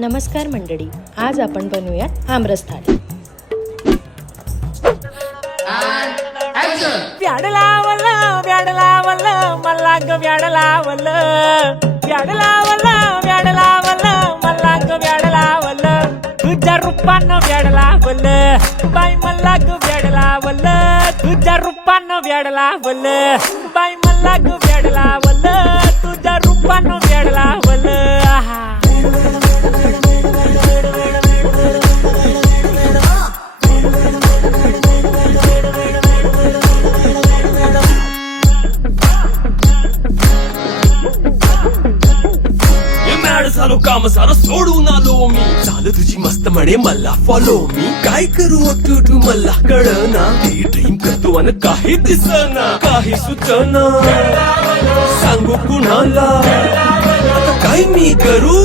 नमस्कार मंडळी, आज आपण बनवूया आमरस थाळी. व्याड लावलं व्याड लावलं मला ग व्याड लावलं व्याड लावलं व्याड लावलं मला ग व्याड लावलं तुझ्या रूपानं व्याड लावलं बाई मला ग व्याड लावलं तुझ्या रूपानं व्याड लावलं बाई मला ग व्याड लावलं तुझ्या रूपानं व्याड लावलं. आहा झालो काम सारं सोडून आलो मी. झालं तुझी मस्त म्हणे मला फॉलो मी. काय करू तू मला कळना. हे ड्रीम करतो आणि काही दिसना काही सुचना. सांगू कुणाला आता काय मी करू.